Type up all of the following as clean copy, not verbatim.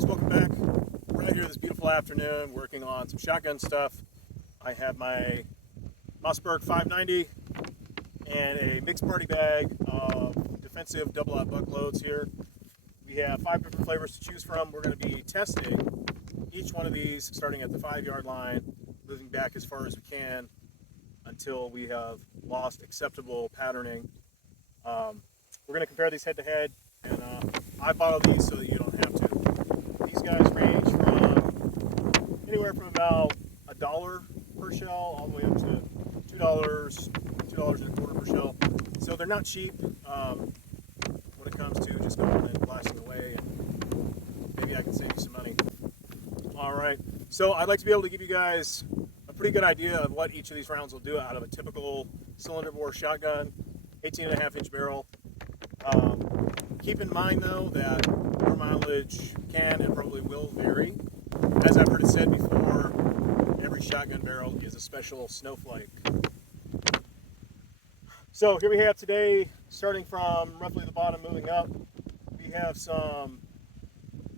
guys, welcome back. We're out here this beautiful afternoon working on some shotgun stuff. I have my Mossberg 590 and a mixed party bag of defensive double-out buck loads here. We have 5 different flavors to choose from. We're going to be testing each one of these starting at the 5-yard line, moving back as far as we can until we have lost acceptable patterning. We're going to compare these head to head, and I follow these so that you don't have to. These guys range from anywhere from about $1 per shell all the way up to $2.25 per shell. So they're not cheap when it comes to just going and blasting away, and maybe I can save you some money. All right, so I'd like to be able to give you guys a pretty good idea of what each of these rounds will do out of a typical cylinder bore shotgun, 18.5-inch barrel. Keep in mind though that your mileage can and probably will vary. As I've heard it said before, every shotgun barrel is a special snowflake. So here we have today, starting from roughly the bottom moving up, we have some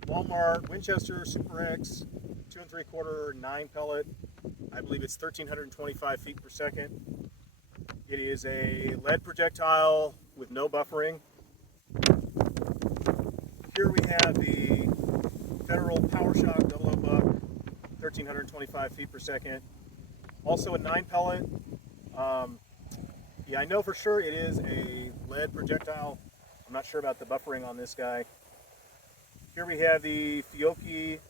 Walmart Winchester Super-X 2 3/4 9 pellet. I believe it's 1,325 feet per second. It is a lead projectile with no buffering. Here we have the Federal Power-Shok double-O buck, 1,325 feet per second. Also a 9 pellet. Yeah, I know for sure it is a lead projectile. I'm not sure about the buffering on this guy. Here we have the Fiocchi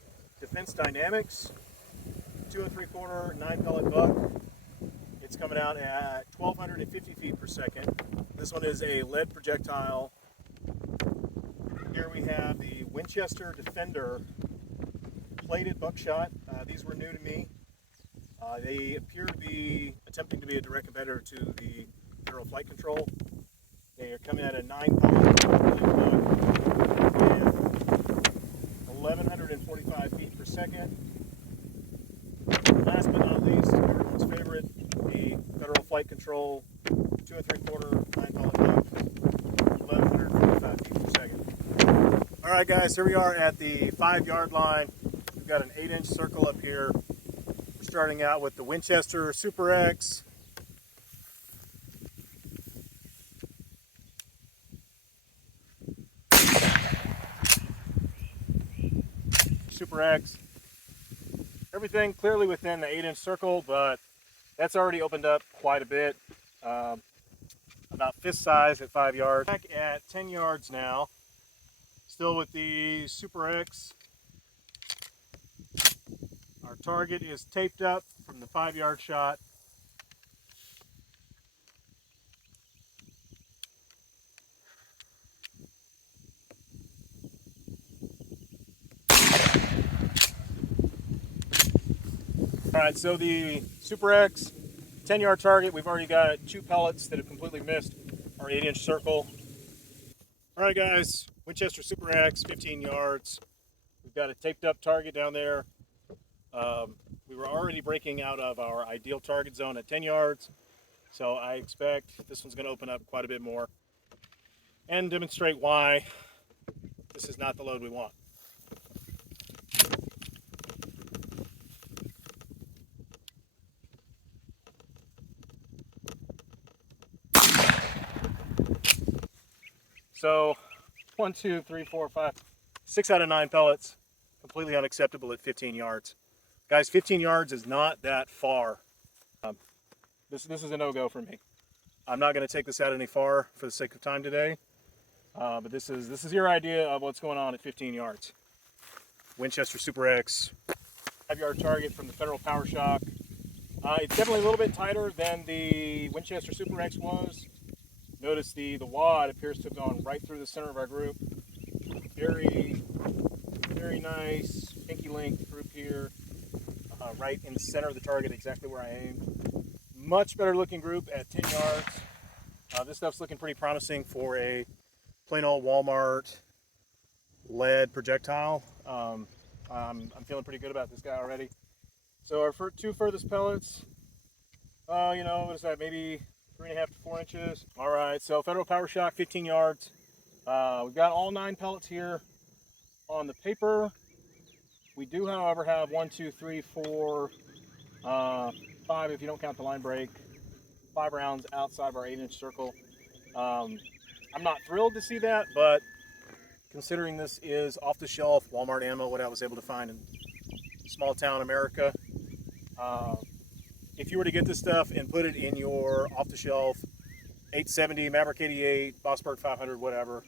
Defense Dynamics, 2 3/4 9 pellet buck. It's coming out at 1,250 feet per second. This one is a lead projectile. Here we have the Winchester Defender plated buckshot. These were new to me. They appear to be attempting to be a direct competitor to the Federal FlightControl. They are coming at a 9 pellet with 1,145 feet per second. Last but not least, everyone's favorite, the Federal FlightControl 2 3/4 9 pellet buck, 1,145 feet per second. All right, guys, here we are at the 5-yard line. We've got an 8-inch circle up here. We're starting out with the Winchester Super-X. Super-X. Everything clearly within the 8-inch circle, but that's already opened up quite a bit. About fist size at 5 yards. Back at 10 yards now. Still with the Super-X. Our target is taped up from the 5-yard shot. All right, so the Super-X, 10-yard target. We've already got 2 pellets that have completely missed our 8-inch circle. All right, guys, Winchester Super-X, 15 yards. We've got a taped up target down there. We were already breaking out of our ideal target zone at 10 yards, so I expect this one's going to open up quite a bit more and demonstrate why this is not the load we want. So 1, 2, 3, 4, 5, 6 out of 9 pellets, completely unacceptable at 15 yards. Guys, 15 yards is not that far. This is a no-go for me. I'm not going to take this out any far for the sake of time today, but this is your idea of what's going on at 15 yards. Winchester Super-X, 5-yard target from the Federal Power-Shok. It's definitely a little bit tighter than the Winchester Super-X was. Notice the wad appears to have gone right through the center of our group. Very, very nice pinky length group here, right in the center of the target, exactly where I aimed. Much better looking group at 10 yards. This stuff's looking pretty promising for a plain old Walmart lead projectile. I'm feeling pretty good about this guy already. So our 2 furthest pellets, what is that, maybe 3.5 to 4 inches. All right, so Federal Power-Shok, 15 yards. We've got all 9 pellets here on the paper. We do, however, have 1, 2, 3, 4, 5 if you don't count the line break, 5 rounds outside of our 8-inch circle. I'm not thrilled to see that, but considering this is off-the-shelf Walmart ammo, what I was able to find in small town America, if you were to get this stuff and put it in your off-the-shelf 870, Maverick 88, Mossberg 500, whatever,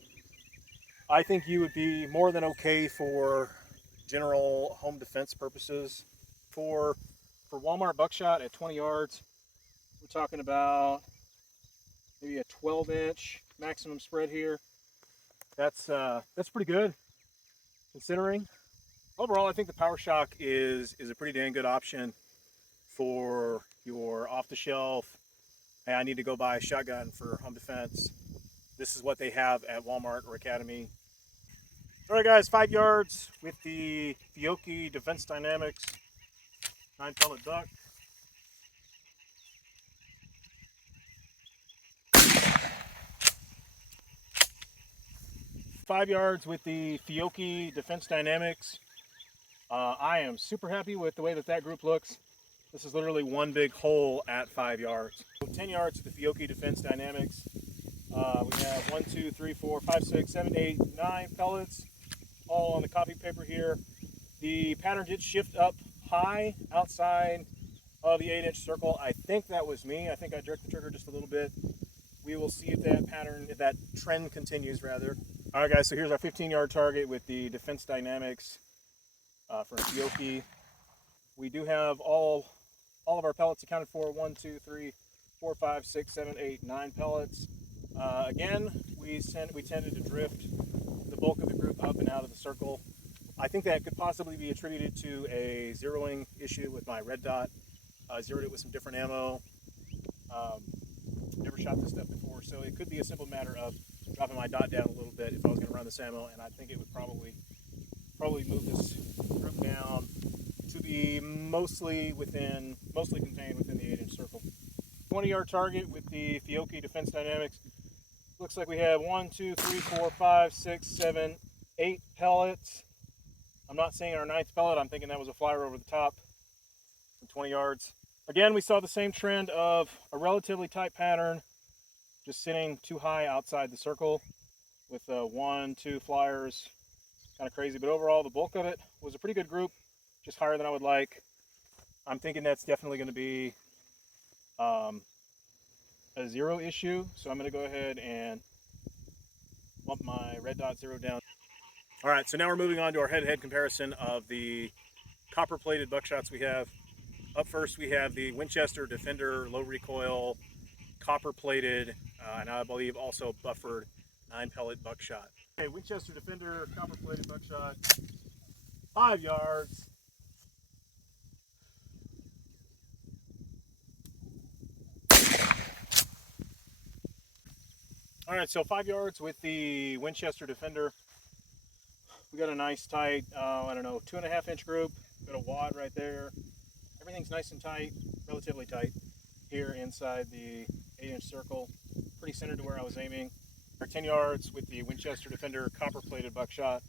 I think you would be more than okay for general home defense purposes. For Walmart Buckshot at 20 yards, we're talking about maybe a 12-inch maximum spread here. That's pretty good, considering. Overall, I think the Power-Shok is a pretty dang good option for your off-the-shelf, hey, I need to go buy a shotgun for home defense. This is what they have at Walmart or Academy. All right, guys, 5 yards with the Fiocchi Defense Dynamics 9-pellet buck. Five yards with the Fiocchi Defense Dynamics. I am super happy with the way that group looks. This is literally one big hole at 5 yards. 10 yards with the Fiocchi Defense Dynamics. We have 1, 2, 3, 4, 5, 6, 7, 8, 9 pellets, all on the copy paper here. The pattern did shift up high outside of the 8-inch circle. I think that was me. I think I jerked the trigger just a little bit. We will see if that trend continues rather. All right, guys, so here's our 15-yard target with the Defense Dynamics from Fiocchi. We do have all of our pellets accounted for. 1, 2, 3, 4, 5, 6, 7, 8, 9 pellets. Again, we tended to drift the bulk of the group up and out of the circle. I think that could possibly be attributed to a zeroing issue with my red dot. Zeroed it with some different ammo. Never shot this stuff before, so it could be a simple matter of dropping my dot down a little bit if I was going to run this ammo, and I think it would probably move this group down to be mostly contained within the 8-inch circle. 20-yard target with the Fiocchi Defense Dynamics. Looks like we have 1, 2, 3, 4, 5, 6, 7, 8 pellets. I'm not seeing our 9th pellet. I'm thinking that was a flyer over the top from 20 yards. Again, we saw the same trend of a relatively tight pattern, just sitting too high outside the circle with 1, 2 flyers. Kind of crazy, but overall the bulk of it was a pretty good group, just higher than I would like. I'm thinking that's definitely going to be a zero issue, so I'm going to go ahead and bump my red dot zero down. All right, so now we're moving on to our head-to-head comparison of the copper-plated buckshots we have. Up first, we have the Winchester Defender low recoil, copper-plated, and I believe also buffered 9-pellet buckshot. Okay, Winchester Defender copper-plated buckshot, 5 yards. All right, so 5 yards with the Winchester Defender. We got a nice tight, I don't know, 2.5-inch group. Got a wad right there. Everything's nice and tight, relatively tight, here inside the 8-inch circle. Pretty centered to where I was aiming. Our 10 yards with the Winchester Defender copper-plated buckshot.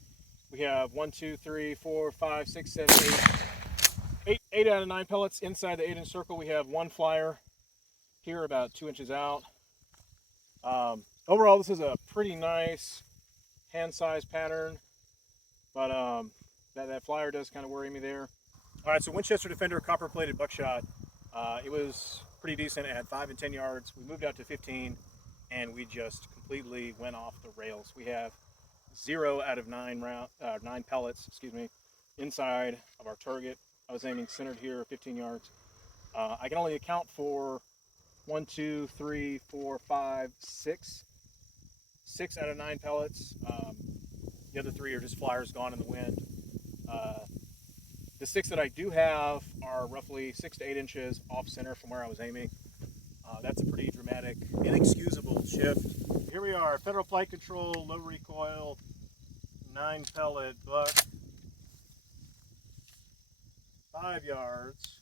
We have 1, 2, 3, 4, 5, 6, 7, 8 out of 9 pellets inside the 8-inch circle. We have 1 flyer here about 2 inches out. Overall, this is a pretty nice hand-sized pattern, but that flyer does kind of worry me there. All right, so Winchester Defender copper-plated buckshot. It was pretty decent at 5 and 10 yards. We moved out to 15, and we just completely went off the rails. We have 0 out of 9 pellets, inside of our target. I was aiming centered here, 15 yards. I can only account for 1, 2, 3, 4, 5, 6 out of 9 pellets. The other 3 are just flyers gone in the wind. The 6 that I do have are roughly 6 to 8 inches off center from where I was aiming. That's a pretty dramatic, inexcusable shift. Here we are, Federal FlightControl, low recoil, 9-pellet buck, 5 yards.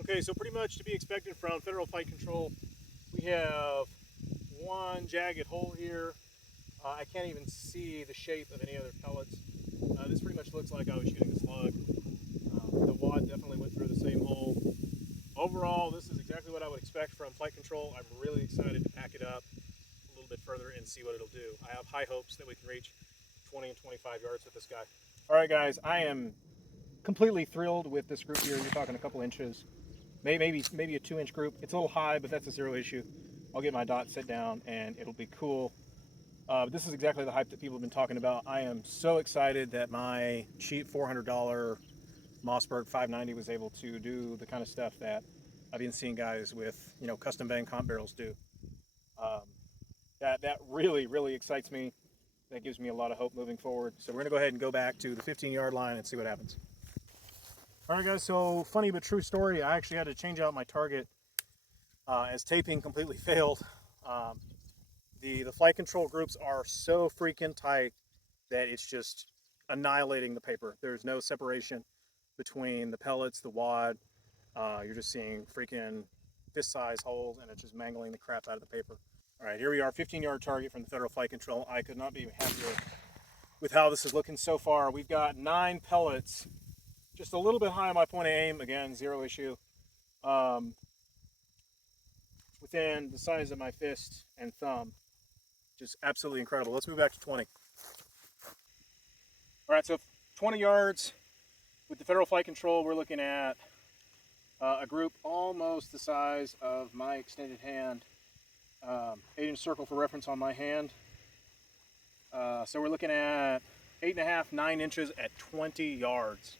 Okay, so pretty much to be expected from Federal FlightControl. We have 1 jagged hole here. I can't even see the shape of any other pellets. This pretty much looks like I was shooting a slug. The wad definitely went through the same hole. Overall, this is exactly what I would expect from FlightControl. I'm really excited to pack it up a little bit further and see what it'll do. I have high hopes that we can reach 20 and 25 yards with this guy. All right, guys, I am completely thrilled with this group here. You're talking a couple inches, maybe a 2-inch group. It's a little high, but that's a zero issue. I'll get my dot set down and it'll be cool. This is exactly the hype that people have been talking about. I am so excited that my cheap $400 Mossberg 590 was able to do the kind of stuff that I've been seeing guys with, you know, custom bang comp barrels do. That really excites me. That gives me a lot of hope moving forward. So we're gonna go ahead and go back to the 15-yard line and see what happens. All right, guys, so funny but true story. I actually had to change out my target as taping completely failed. The FlightControl groups are so freaking tight that it's just annihilating the paper. There's no separation between the pellets, the wad. You're just seeing freaking fist-size holes, and it's just mangling the crap out of the paper. All right, here we are, 15-yard target from the Federal FlightControl. I could not be happier with how this is looking so far. We've got 9 pellets, just a little bit high on my point of aim. Again, zero issue. Within the size of my fist and thumb. Just absolutely incredible. Let's move back to 20. All right, so 20 yards with the Federal FlightControl, we're looking at a group almost the size of my extended hand. 8-inch circle for reference on my hand. So we're looking at 8.5, 9 inches at 20 yards.